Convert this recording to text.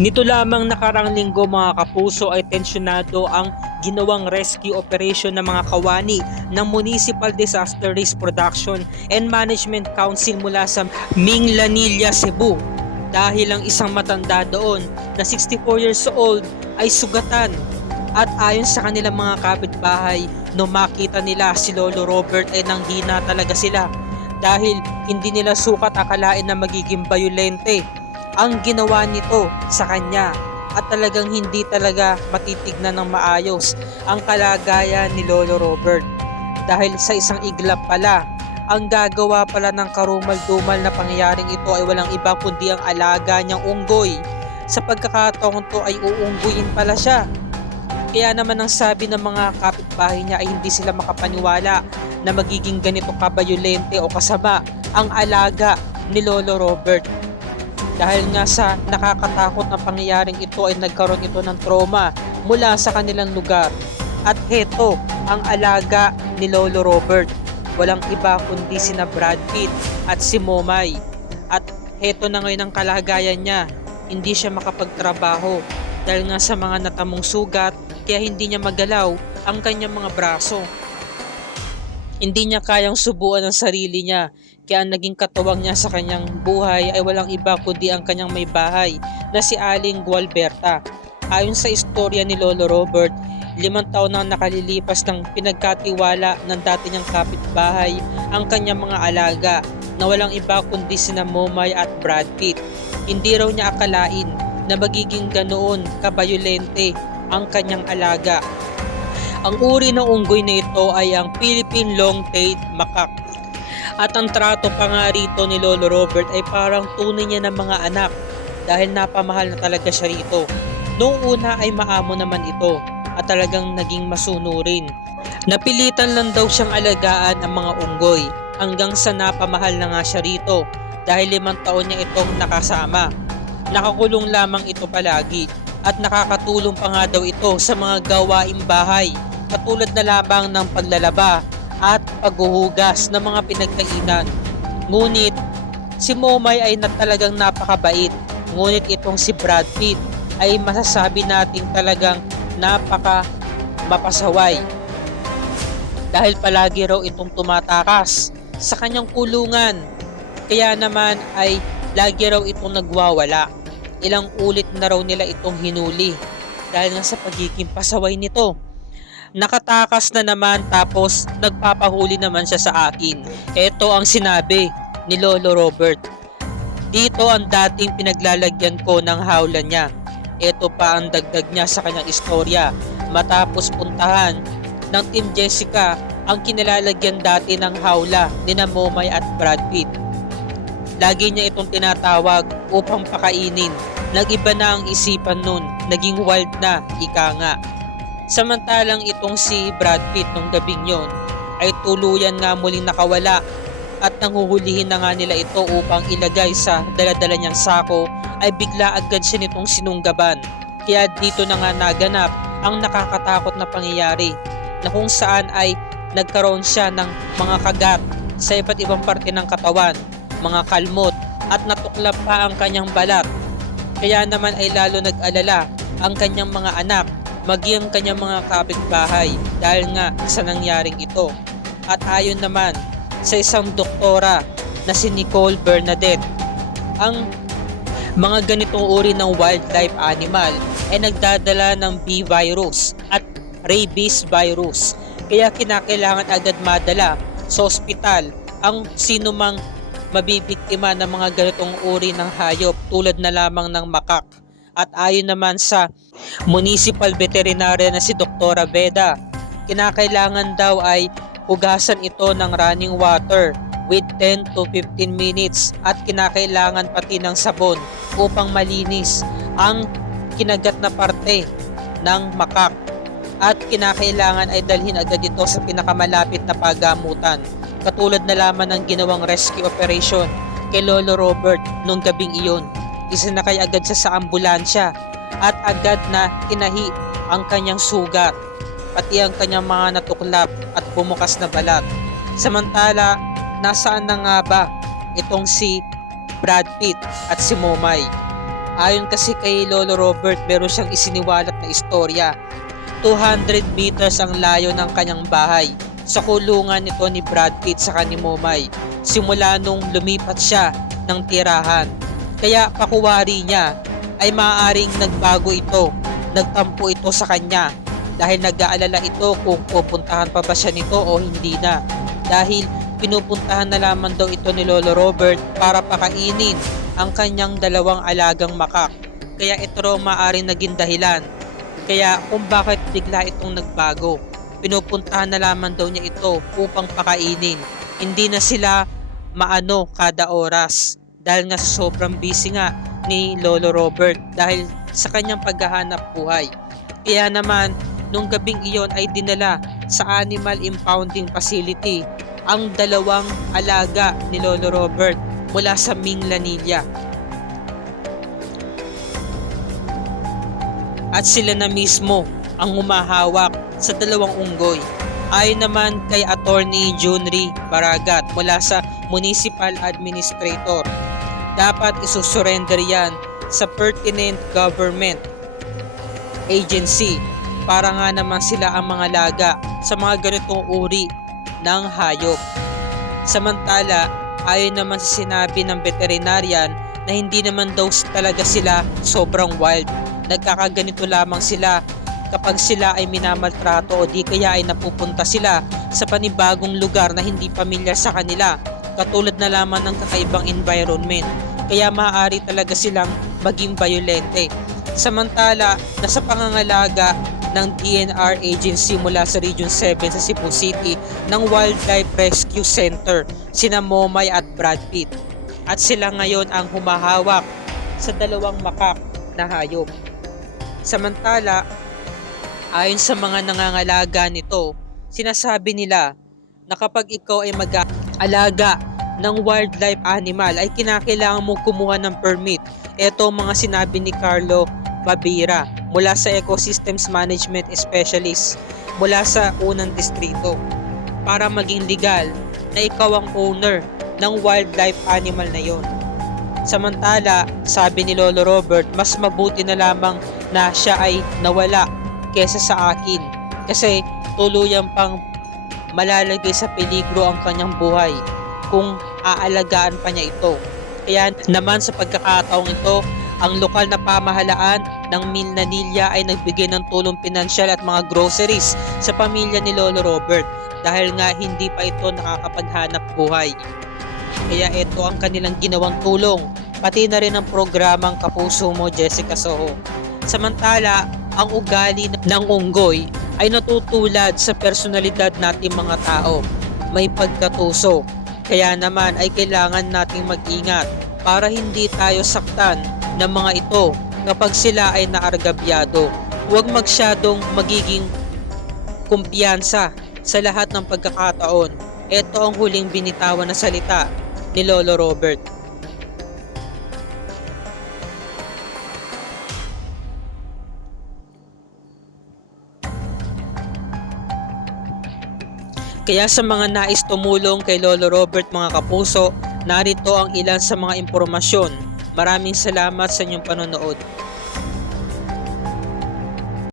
Nito lamang nakarang linggo mga kapuso ay tensyonado ang ginawang rescue operation ng mga kawani ng Municipal Disaster Risk Production and Management Council mula sa Minglanilla, Cebu. Dahil ang isang matanda doon na 64 years old ay sugatan at ayon sa kanilang mga kapitbahay, nung makita nila si Lolo Robert ay nanghina talaga sila dahil hindi nila sukat akalain na magiging bayolente ang ginawa nito sa kanya at talagang hindi talaga matitignan ng maayos ang kalagayan ni Lolo Robert dahil sa isang iglap pala ang gagawa pala ng karumal-dumal na pangyayaring ito ay walang iba kundi ang alaga niyang unggoy. Sa pagkakataong to ay uungguyin pala siya. Kaya naman ang sabi ng mga kapitbahay niya ay hindi sila makapaniwala na magiging ganito kabayolente o kasama ang alaga ni Lolo Robert. Dahil nga sa nakakatakot na pangyayaring ito ay nagkaroon ito ng trauma mula sa kanilang lugar. At heto ang alaga ni Lolo Robert. Walang iba kundi sina Brad Pitt at si Momay. At heto na ngayon ang kalagayan niya. Hindi siya makapagtrabaho dahil nga sa mga natamong sugat kaya hindi niya magalaw ang kanyang mga braso. Hindi niya kayang subuan ang sarili niya kaya ang naging katuwang niya sa kanyang buhay ay walang iba kundi ang kanyang may bahay na si Aling Gualberta. Ayon sa istorya ni Lolo Robert, 5 taon nang nakalilipas ng pinagkatiwala ng dati niyang kapitbahay ang kanyang mga alaga na walang iba kundi sina Momay at Brad Pitt. Hindi raw niya akalain na magiging ganoon kabayolente ang kanyang alaga. Ang uri ng unggoy na ito ay ang Philippine Long-Tailed Macaque. At ang trato pa nga rito ni Lolo Robert ay parang tunay niya ng mga anak dahil napamahal na talaga siya rito. Noong una ay maamo naman ito at talagang naging masunurin. Napilitan lang daw siyang alagaan ang mga unggoy hanggang sa napamahal na nga siya rito dahil 5 taon niya itong nakasama. Nakakulong lamang ito palagi at nakakatulong pa nga daw ito sa mga gawaing bahay katulad na lamang ng paglalaba at paghuhugas ng mga pinagkainan. Ngunit si Momay ay talagang napakabait. Ngunit itong si Brad Pitt ay masasabi natin talagang napaka mapasaway. Dahil palagi raw itong tumatakas sa kanyang kulungan. Kaya naman ay lagi raw itong nagwawala. Ilang ulit na raw nila itong hinuli dahil nga sa pagiging pasaway nito. Nakatakas na naman tapos nagpapahuli naman siya sa akin. Ito ang sinabi ni Lolo Robert. Dito ang dating pinaglalagyan ko ng hawla niya. Ito pa ang dagdag niya sa kanyang istorya. Matapos puntahan ng Team Jessica ang kinilalagyan dati ng hawla ni Momay at Brad Pitt. Lagi niya itong tinatawag upang pakainin. Nag-iba na ang isipan nun. Naging wild na, ika nga. Samantalang itong si Brad Pitt nung gabing yon ay tuluyan nga muling nakawala at nanghuhulihin na nga nila ito upang ilagay sa daladala niyang sako ay bigla agad siya nitong sinunggaban. Kaya dito na nga naganap ang nakakatakot na pangyayari na kung saan ay nagkaroon siya ng mga kagat sa iba't ibang parte ng katawan, mga kalmot at natuklap pa ang kanyang balat. Kaya naman ay lalo nag-alala ang kanyang mga anak, maging ang kanyang mga kapitbahay dahil nga sa nangyaring ito. At ayon naman sa isang doktora na si Nicole Bernadette, ang mga ganitong uri ng wildlife animal ay nagdadala ng B virus at rabies virus. Kaya kinakailangan agad madala sa ospital ang sinumang mabibiktima ng mga ganitong uri ng hayop tulad na lamang ng makak. At ayon naman sa municipal veterinarian na si Dr. Beda, kinakailangan daw ay hugasan ito ng running water with 10 to 15 minutes at kinakailangan pati ng sabon upang malinis ang kinagat na parte ng makak. At kinakailangan ay dalhin agad ito sa pinakamalapit na pagamutan. Katulad na lamang ng ginawang rescue operation kay Lolo Robert nung gabing iyon. Isinakay agad siya sa ambulansya at agad na tinahi ang kanyang sugat, pati ang kanyang mga natuklap at bumukas na balat. Samantala, nasaan na nga ba itong si Brad Pitt at si Momay? Ayon kasi kay Lolo Robert, meron siyang isiniwalat na istorya. 200 meters ang layo ng kanyang bahay sa kulungan nito ni Brad Pitt sa ni Momay simula nung lumipat siya ng tirahan. Kaya pakuwari niya ay maaaring nagbago ito, nagtampo ito sa kanya dahil nag-aalala ito kung pupuntahan pa ba siya nito o hindi na. Dahil pinupuntahan na lamang daw ito ni Lolo Robert para pakainin ang kanyang dalawang alagang makak. Kaya ito raw maaaring naging dahilan kaya kung bakit bigla itong nagbago. Pinupuntahan na lamang daw niya ito upang pakainin. Hindi na sila maano kada oras dahil nga sa sobrang busy nga ni Lolo Robert dahil sa kanyang paghahanap buhay. Kaya naman nung gabing iyon ay dinala sa Animal Impounding Facility ang dalawang alaga ni Lolo Robert mula sa Minglanilla. At sila na mismo ang humahawak sa dalawang unggoy. Ayon naman kay Attorney Junri Baragat mula sa Municipal Administrator, dapat isusurrender yan sa pertinent government agency para nga naman sila ang mga laga sa mga ganitong uri ng hayop. Samantala, ayon naman sa sinabi ng veterinarian na hindi naman daw talaga sila sobrang wild. Nagkakaganito lamang sila kapag sila ay minamaltrato o di kaya ay napupunta sila sa panibagong lugar na hindi pamilyar sa kanila, katulad na lamang ng kakaibang environment. Kaya maaari talaga silang maging violente. Samantala, nasa pangangalaga ng DNR agency mula sa Region 7 sa Cebu City ng Wildlife Rescue Center sina Momay at Brad Pitt. At sila ngayon ang humahawak sa dalawang makak na hayop. Samantala, ayon sa mga nangangalaga nito, sinasabi nila na kapag ikaw ay mag-aalaga ng wildlife animal ay kinakailangan mo kumuha ng permit. Ito ang mga sinabi ni Carlo Babira mula sa Ecosystems Management Specialist mula sa unang distrito para maging legal na ikaw ang owner ng wildlife animal na yon. Samantala, sabi ni Lolo Robert, mas mabuti na lamang na siya ay nawala kesa sa akin kasi tuluyan pang malalagay sa peligro ang kanyang buhay kung aalagaan pa niya ito. Kaya naman sa pagkakataong ito, ang lokal na pamahalaan ng Minglanilla ay nagbigay ng tulong pinansyal at mga groceries sa pamilya ni Lolo Robert dahil nga hindi pa ito nakakapaghanap buhay. Kaya ito ang kanilang ginawang tulong, pati na rin ang programang Kapuso Mo, Jessica Soho. Samantala, ang ugali ng unggoy ay natutulad sa personalidad nating mga tao. May pagkatuso. Kaya naman ay kailangan nating mag-ingat para hindi tayo saktan ng mga ito kapag sila ay naargabyado. Huwag magsyadong magiging kumpiyansa sa lahat ng pagkakataon. Ito ang huling binitawan na salita ni Lolo Robert. Kaya sa mga nais tumulong kay Lolo Robert mga kapuso, narito ang ilan sa mga impormasyon. Maraming salamat sa inyong panonood.